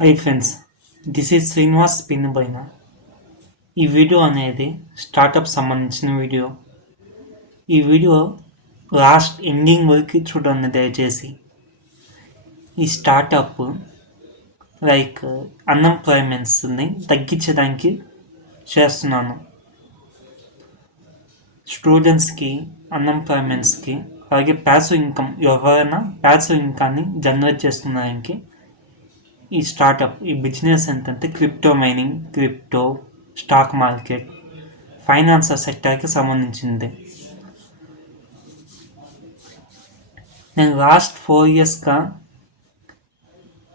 Hi friends, this is Srinivas Pinnaboina. ఈ video అనేది startup సంబంధించిన వీడియో. ఈ వీడియో లాస్ట్ ఎండింగ్ వరకు చూడండి దయచేసి. ఈ స్టార్టప్ అన్ఎంప్లాయ్మెంట్స్ని తగ్గించడానికి చేస్తున్నాను. స్టూడెంట్స్కి, అన్ఎంప్లాయ్మెంట్స్కి, అలాగే ప్యాసివ్ ఇన్కమ్, ఎవరైనా ప్యాసివ్ ఇన్కమ్ని జనరేట్ చేస్తున్నానికి ఈ స్టార్టప్, ఈ బిజినెస్ ఏంటంటే crypto mining, crypto, stock market, financial సెక్టర్కి సంబంధించింది. నేను లాస్ట్ 4 yearsగా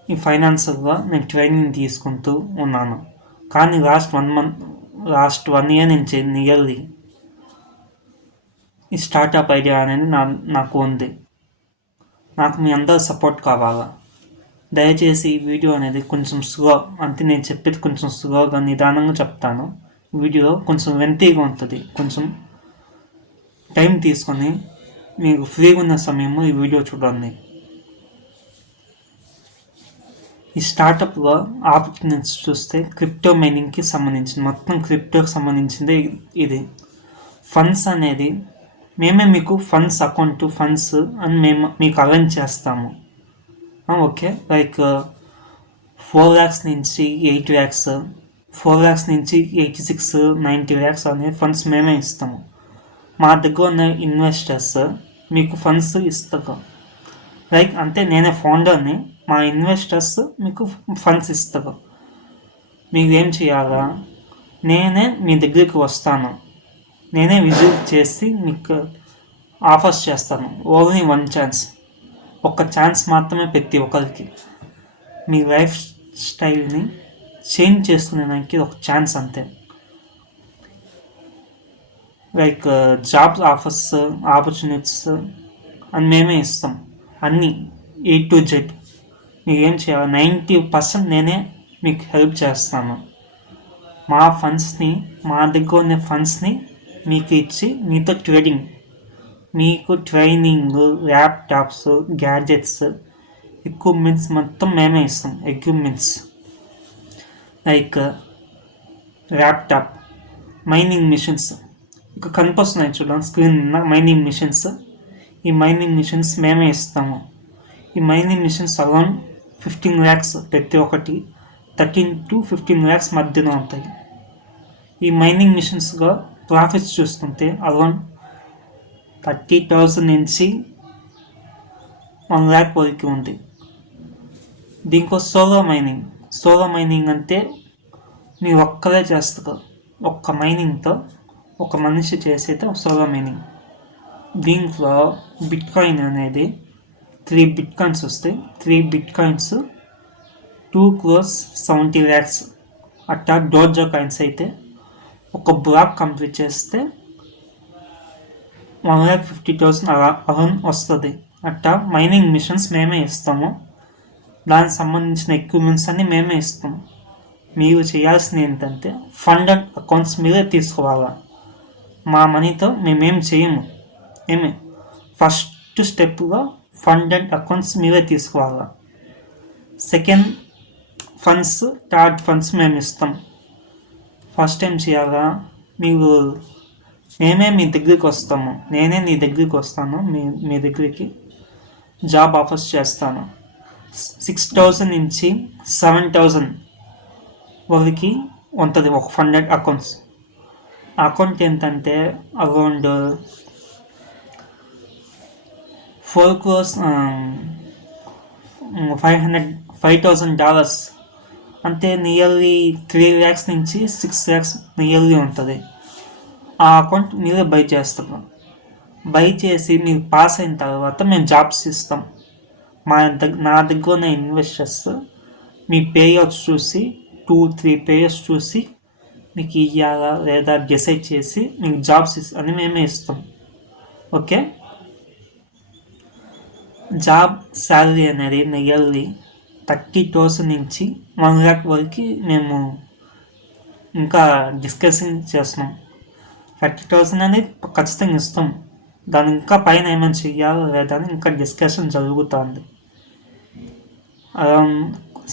ఈ ఫైనాన్షియల్గా నేను ట్రైనింగ్ తీసుకుంటూ ఉన్నాను. కానీ లాస్ట్ 1 year నుంచి నియర్లీ ఈ స్టార్టప్ ఐడియా అనేది నాకు ఉంది. నాకు మీ అందరూ సపోర్ట్ కావాలా. దయచేసి ఈ వీడియో అనేది కొంచెం స్లో, అంటే నేను చెప్పేది కొంచెం స్లోగా నిదానంగా చెప్తాను. వీడియో కొంచెం లెంతీగా ఉంటుంది. కొంచెం టైం తీసుకొని మీకు ఫ్రీగా ఉన్న సమయంలో ఈ వీడియో చూడండి. ఈ స్టార్టప్లో ఆపర్చునిటీస్ చూస్తే క్రిప్టో మైనింగ్కి సంబంధించిన, మొత్తం క్రిప్టోకి సంబంధించిందే ఇది. ఫండ్స్ అనేది మేమే మీకు ఫండ్స్ అని మేము మీకు అరేంజ్ చేస్తాము. ఓకే, 4 lakhs నుంచి 8 lakhs, 4 lakhs నుంచి 86, 90 lakhs అనే ఫండ్స్ మేమే ఇస్తాము. మా దగ్గర ఉన్న ఇన్వెస్టర్స్ మీకు ఫండ్స్ ఇస్తారు. అంటే నేనే ఫౌండర్ని, మా ఇన్వెస్టర్స్ మీకు ఫండ్స్ ఇస్తారు. మీకు ఏం చేయాలా, నేనే మీ దగ్గరికి వస్తాను, నేనే విజిట్ చేసి మీకు ఆఫర్స్ చేస్తాను. ఓన్లీ 1 chance, ఒక్క ఛాన్స్ మాత్రమే ప్రతి ఒక్కరికి. మీ లైఫ్ స్టైల్ని చేంజ్ చేసుకునేదానికి ఒక ఛాన్స్ అంతే. జాబ్ ఆఫర్స్, ఆపర్చునిటీస్ అని మేమే ఇస్తాం. అన్నీ A to Z. మీకు ఏం చేయాలి, 90% నేనే మీకు హెల్ప్ చేస్తాను. మా ఫండ్స్ని, మా దగ్గర ఉన్న ఫండ్స్ని మీకు ఇచ్చి మీతో మీకు ట్రైనింగ్, ల్యాప్టాప్స్, గ్యాడ్జెట్స్, ఎక్విప్మెంట్స్ మొత్తం మేమే ఇస్తాం. ఎక్విప్మెంట్స్ ల్యాప్టాప్, మైనింగ్ మిషన్స్, ఇక కనిపిస్తున్నాయి చూడండి స్క్రీన్ మీద, మైనింగ్ మిషన్స్. ఈ మైనింగ్ మిషన్స్ మేమే ఇస్తాము. ఈ మైనింగ్ మిషన్స్ అరౌండ్ 15 lakhs ప్రతి ఒక్కటి, 13 to 15 lakhs మధ్యలో ఉంటాయి. ఈ మైనింగ్ మిషన్స్గా ప్రాఫిట్స్ చూసుకుంటే అరౌండ్ 30,000 నుంచి 1 lakh వరకు ఉంది. దీంట్లో సోలార్ మైనింగ్ అంటే మీరు ఒక్కరే చేస్తారు. ఒక్క మైనింగ్తో ఒక మనిషి చేసేది సోలార్ మైనింగ్. దీంట్లో బిట్కాయిన్ అనేది 3 bitcoins వస్తాయి. 3 bitcoins 2,70 lakhs. అట్టా డోజో కాయిన్స్ అయితే ఒక బ్లాక్ కంప్లీట్ చేస్తే 1,50,000 అరౌండ్ వస్తుంది. అట్టా మైనింగ్ మిషన్స్ మేమే ఇస్తాము. దానికి సంబంధించిన ఎక్విప్మెంట్స్ అన్నీ మేమే ఇస్తాము. మీరు చేయాల్సింది ఏంటంటే ఫండ్ అండ్ అకౌంట్స్ మీరే తీసుకోవాలా. మా మనీతో మేమేం చేయము. ఫస్ట్ స్టెప్గా ఫండ్ అండ్ అకౌంట్స్ మీరే తీసుకోవాలా. సెకండ్ ఫండ్స్, థర్డ్ ఫండ్స్ మేము ఇస్తాం. ఫస్ట్ ఏం చేయాలా, మేమే మీ దగ్గరికి వస్తాము. నేనే నీ దగ్గరికి వస్తాను. మీ దగ్గరికి జాబ్ ఆఫర్స్ చేస్తాను. 6,000 నుంచి 7,000 వరకు ఉంటుంది ఒక ఫండెడ్ అకౌంట్స్. అకౌంట్ ఏంటంటే అరౌండ్ 5,000 అంటే నియర్లీ 3 lakhs నుంచి 6 lakhs నియర్లీ ఉంటుంది. ఆ అకౌంట్ మీరే బై చేస్తారు. బై చేసి మీరు పాస్ అయిన తర్వాత మేము జాబ్స్ ఇస్తాం. నా దగ్గర ఉన్న ఇన్వెస్టర్స్ మీ పేఅవుట్స్ చూసి 2-3 పేయర్స్ చూసి మీకు ఇవ్వాలా లేదా డిసైడ్ చేసి మీకు జాబ్స్ అని మేమే ఇస్తాం. ఓకే, జాబ్ శాలరీ అనేది నియర్లీ 30,000 నుంచి 1 lakh వరకు మేము ఇంకా డిస్కషన్ చేస్తున్నాం. 30,000 అనేది ఖచ్చితంగా ఇస్తాం. దాని ఇంకా పైన ఏమైనా చెయ్యాలో లేదా అని ఇంకా డిస్కషన్ జరుగుతుంది.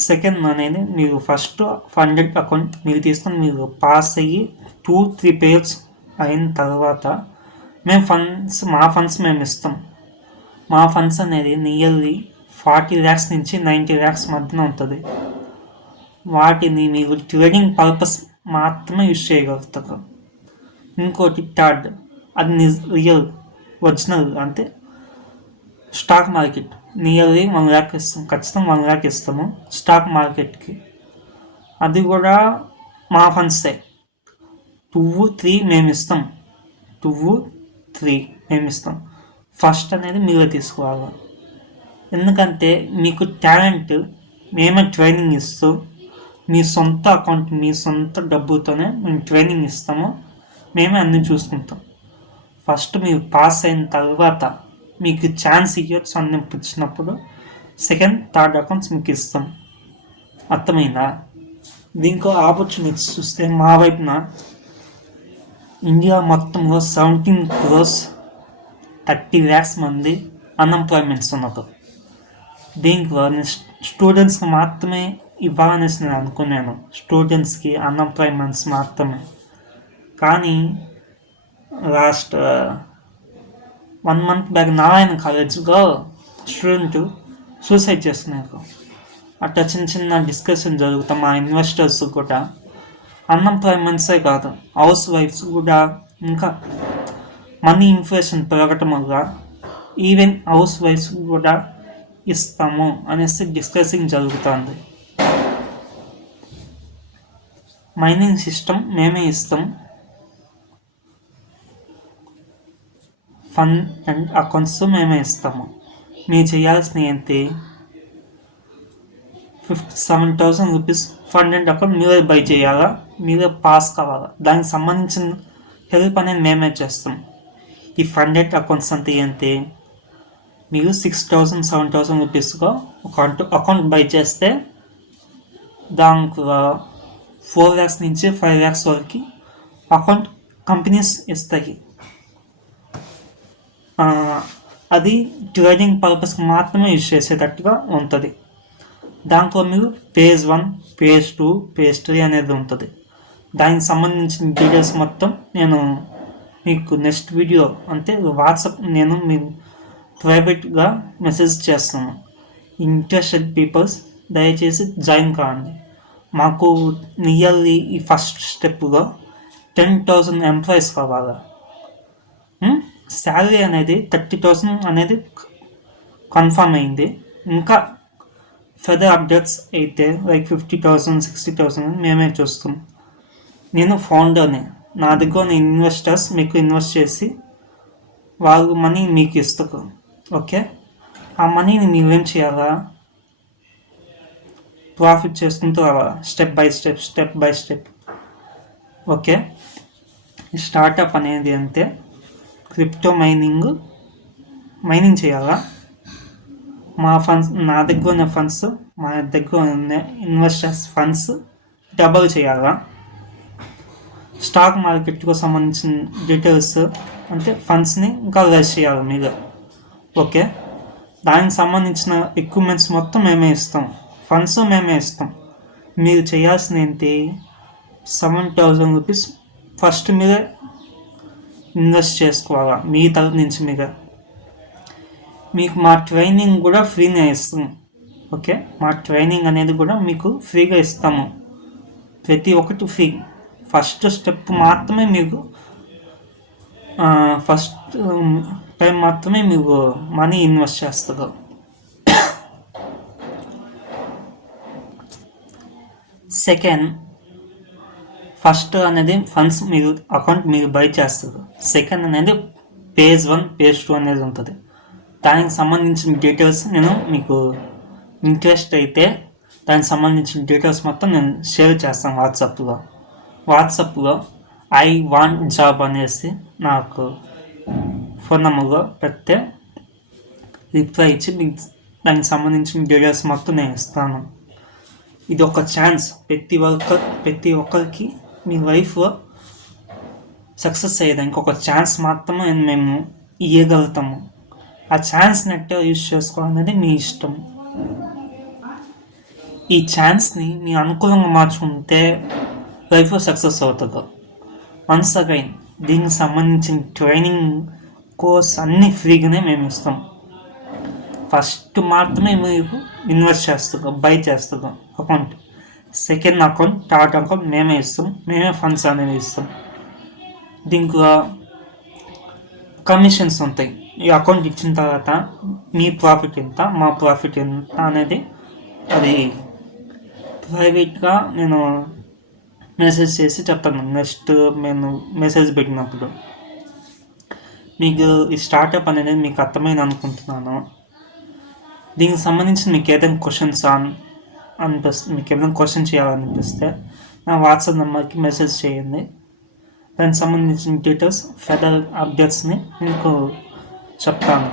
సెకండ్ అనేది మీరు ఫస్ట్ ఫండెడ్ అకౌంట్ మీరు తీసుకొని మీరు పాస్ అయ్యి 2-3 పేర్స్ అయిన తర్వాత మా ఫండ్స్ మేము ఇస్తాం. మా ఫండ్స్ అనేది నియర్లీ 40 lakhs నుంచి 90 lakhs మధ్యన ఉంటుంది. వాటిని మీరు ట్రేడింగ్ పర్పస్ మాత్రమే యూజ్ చేయగలుగుతారు. ఇంకోటి థర్డ్, అది రియల్ ఒరిజినల్ అంటే స్టాక్ మార్కెట్ నియర్లీ 1 lakh ఇస్తాం, ఖచ్చితంగా 1 lakh ఇస్తాము స్టాక్ మార్కెట్కి. అది కూడా మా ఫండ్సే. 2-3 మేము ఇస్తాం. 2-3 మేము ఇస్తాం. ఫస్ట్ అనేది మీరే తీసుకోవాలి. ఎందుకంటే మీకు టాలెంట్ మేమే ట్రైనింగ్ ఇస్తూ మీ సొంత అకౌంట్ మీ సొంత డబ్బుతోనే మేము ట్రైనింగ్ ఇస్తాము. మేమే అన్నీ చూసుకుంటాం. ఫస్ట్ మీరు పాస్ అయిన తర్వాత మీకు ఛాన్స్ ఇవ్వచ్చు అని వచ్చినప్పుడు సెకండ్ థర్డ్ అకౌంట్స్ మీకు ఇస్తాం. అర్థమైందా? దీంట్లో ఆపర్చునిటీస్ చూస్తే మా వైపున ఇండియా మొత్తంలో 17 crores 30 lakhs మంది అన్ఎంప్లాయ్మెంట్స్ ఉన్నారు. దీంట్లో నేను స్టూడెంట్స్కి మాత్రమే ఇవ్వాలనేసి నేను అనుకున్నాను. స్టూడెంట్స్కి అన్ఎంప్లాయ్మెంట్స్ మాత్రమే. కానీ లాస్ట్ 1 month బ్యాక్ నారాయణ కాలేజ్లో స్టూడెంట్ సూసైడ్ చేస్తున్నారు. అట్లా చిన్న చిన్న డిస్కషన్ జరుగుతాం. మా ఇన్వెస్టర్స్ కూడా అన్ఎంప్లాయ్మెంట్సే కాదు, హౌస్ వైఫ్స్ కూడా ఇంకా మనీ ఇన్ఫ్లేషన్ పెరగటం వల్ల ఈవెన్ హౌస్ వైఫ్స్ కూడా ఇస్తాము అనేసి డిస్కసింగ్ జరుగుతుంది. మైనింగ్ సిస్టమ్ మేమే ఇస్తాం. ఫండ్ అండ్ అకౌంట్స్ మేమే ఇస్తాము. మీరు చేయాల్సిన ఏంటి, 57,000 రూపీస్ ఫండ్ అండ్ అకౌంట్ మీరే బై చేయాలా, మీరే పాస్ కావాలా, దానికి సంబంధించిన హెల్ప్ అనేది మేమే చేస్తాం. ఈ ఫండ్ అండ్ అకౌంట్స్ అంటే ఏంటి, మీరు 6,000-7,000 రూపీస్గా ఒక అకౌంట్ బై చేస్తే దాంట్లో 4 lakhs నుంచి 5 lakhs వరకు అకౌంట్ కంపెనీస్ ఇస్తాయి. అది ట్రేడింగ్ పర్పస్కి మాత్రమే యూజ్ చేసేటట్టుగా ఉంటుంది. దాంట్లో మీరు phase 1, phase 2, phase 3 అనేది ఉంటుంది. దానికి సంబంధించిన డీటెయిల్స్ మొత్తం నేను మీకు నెక్స్ట్ వీడియో అంటే వాట్సాప్ నేను మీకు ప్రైవేట్గా మెసేజ్ చేస్తాను. ఇంట్రెస్టెడ్ పీపుల్స్ దయచేసి జాయిన్ కావండి. మాకు నియర్లీ ఈ ఫస్ట్ స్టెప్లో 10,000 ఎంప్లాయీస్ కావాలి. శాలరీ అనేది 30,000 అనేది కన్ఫర్మ్ అయింది. ఇంకా ఫర్దర్ అప్డేట్స్ అయితే లైక్ 50,000, 60,000 మేమే చూస్తాం. నేను ఫౌండర్ని. నా దగ్గర ఉన్న ఇన్వెస్టర్స్ మీకు ఇన్వెస్ట్ చేసి వాళ్ళు మనీ మీకు ఇస్తారు. ఓకే, ఆ మనీని మీరేం చేయాలా, ప్రాఫిట్ చేసుకుంటూ రావాలా స్టెప్ బై స్టెప్. ఓకే, ఈ స్టార్టప్ అనేది అంతే. క్రిప్టో మైనింగ్ చేయాలా, మా ఫండ్స్ నా దగ్గర ఉన్న ఫండ్స్ మా దగ్గర ఉన్న ఇన్వెస్టర్స్ ఫండ్స్ డబల్ చేయాలా, స్టాక్ మార్కెట్కు సంబంధించిన డీటెయిల్స్ అంటే ఫండ్స్ని ఇంకా రైజ్ చేయాలి మీరు. ఓకే, దానికి సంబంధించిన ఎక్విప్మెంట్స్ మొత్తం మేమే ఇస్తాం, ఫండ్స్ మేమే ఇస్తాం. మీరు చేయాల్సిన ఏంటి, 7,000 రూపీస్ ఫస్ట్ మీరే ఇన్వెస్ట్ చేసుకోవాలా మీ తరఫు నుంచి మీరే. మీకు మా ట్రైనింగ్ కూడా ఫ్రీనే ఇస్తాం. ఓకే, మా ట్రైనింగ్ అనేది కూడా మీకు ఫ్రీగా ఇస్తాము. ప్రతి ఒక్కటి ఫ్రీ. ఫస్ట్ స్టెప్ మాత్రమే మీకు ఫస్ట్ టైం మాత్రమే మీకు మనీ ఇన్వెస్ట్ చేస్తారు. సెకండ్, ఫస్ట్ అనేది ఫండ్స్ మీరు అకౌంట్ మీరు బై చేస్తారు. సెకండ్ అనేది phase 1, phase 2 అనేది ఉంటుంది. దానికి సంబంధించిన డీటెయిల్స్ నేను మీకు ఇంట్రెస్ట్ అయితే దానికి సంబంధించిన డీటెయిల్స్ మొత్తం నేను షేర్ చేస్తాను వాట్సాప్లో ఐ వాంట్ జాబ్ అనేసి నాకు ఫోన్ నెంబర్లో పెడితే రిప్లై ఇచ్చి మీకు దానికి సంబంధించిన డీటెయిల్స్ మొత్తం నేను ఇస్తాను. ఇది ఒక ఛాన్స్ ప్రతి ఒక్కరికి మీ లైఫ్లో సక్సెస్ అయ్యేదానికి ఒక ఛాన్స్ మాత్రమే మేము ఇవ్వగలుగుతాము. ఆ ఛాన్స్ని ఎట్లా యూజ్ చేసుకోవాలనేది మీ ఇష్టం. ఈ ఛాన్స్ని మీ అనుకూలంగా మార్చుకుంటే లైఫ్లో సక్సెస్ అవుతుంది. వన్స్ అగైన్ దీనికి సంబంధించిన ట్రైనింగ్ కోర్స్ అన్నీ ఫ్రీగానే మేము ఇస్తాం. ఫస్ట్ మాత్రమే మీరు ఇన్వెస్ట్ చేస్తాం, బై చేస్తాం account. Second account, third account మేమే ఇస్తాం, మేమే ఫండ్స్ అనేది ఇస్తాం. దీంట్లో కమిషన్స్ ఉంటాయి. ఈ అకౌంట్ ఇచ్చిన తర్వాత మీ ప్రాఫిట్ ఎంత, మా ప్రాఫిట్ ఎంత అనేది అది ప్రైవేట్గా నేను మెసేజ్ చేసి చెప్తాను. నెక్స్ట్ నేను మెసేజ్ పెట్టినప్పుడు మీకు ఈ స్టార్టప్ అనేది మీకు అర్థమైంది అనుకుంటున్నాను. దీనికి సంబంధించి మీకు ఏదైనా క్వశ్చన్స్ మీకు ఏదైనా క్వశ్చన్ చేయాలనిపిస్తే నా వాట్సాప్ నెంబర్కి మెసేజ్ చేయండి. దానికి సంబంధించిన డీటెయిల్స్, ఫర్దర్ అప్డేట్స్ని మీకు చెప్తాను.